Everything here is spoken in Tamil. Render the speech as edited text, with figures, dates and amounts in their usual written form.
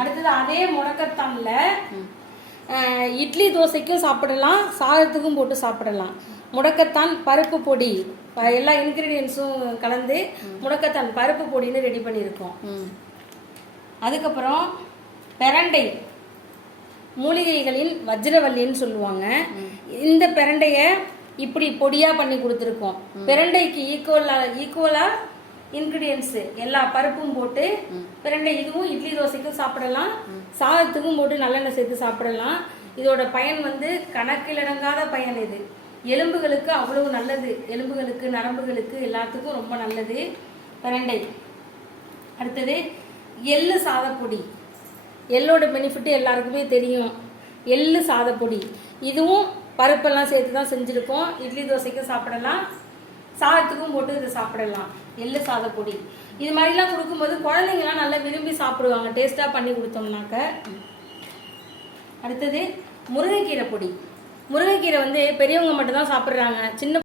அடுத்தது அதே முடக்கத்தான்ல இட்லி தோசைக்கும் சாப்பிடலாம், சாதத்துக்கும் போட்டு சாப்பிடலாம். முடக்கத்தான் பருப்பு பொடி, எல்லா இன்கிரீடியன்ஸும் கலந்து முடக்கத்தான் பருப்பு பொடின்னு ரெடி பண்ணியிருக்கோம். அதுக்கப்புறம் பிரண்டை, மூலிகைகளின் வஜ்ரவல்லின்னு சொல்லுவாங்க. இந்த பிரண்டைய இப்படி பொடியா பண்ணி கொடுத்துருக்கோம். பிரண்டைக்கு ஈக்குவலா இன்கிரீடியன்ஸ் எல்லா பருப்பும் போட்டு பிரண்டை, இதுவும் இட்லி தோசைக்கும் சாப்பிடலாம், சாதத்துக்கும் போட்டு நல்லெண்ணெய் சேர்த்து சாப்பிடலாம். இதோட பயன் வந்து கணக்கிலடங்காத பயன். இது எலும்புகளுக்கு அவ்வளவு நல்லது, எலும்புகளுக்கு நரம்புகளுக்கு எல்லாத்துக்கும் ரொம்ப நல்லது பிரண்டை. அடுத்தது எள்ளு சாதப்பொடி. எள்ளோட பெனிஃபிட் எல்லாருக்குமே தெரியும். எள்ளு சாதப்பொடி இதுவும் பருப்பெல்லாம் சேர்த்து தான் செஞ்சுருக்கோம். இட்லி தோசைக்கும் சாப்பிடலாம், சாதத்துக்கும் போட்டு இதை சாப்பிடலாம். எள்ளு சாதப்பொடி இது மாதிரிலாம் கொடுக்கும்போது குழந்தைங்கலாம் நல்லா விரும்பி சாப்பிடுவாங்க, டேஸ்ட்டாக பண்ணி கொடுத்தோம்னாக்க. அடுத்தது முருங்கைக்கீரை பொடி. முருங்கைக்கீரை வந்து பெரியவங்க மட்டும்தான் சாப்பிட்றாங்க, சின்ன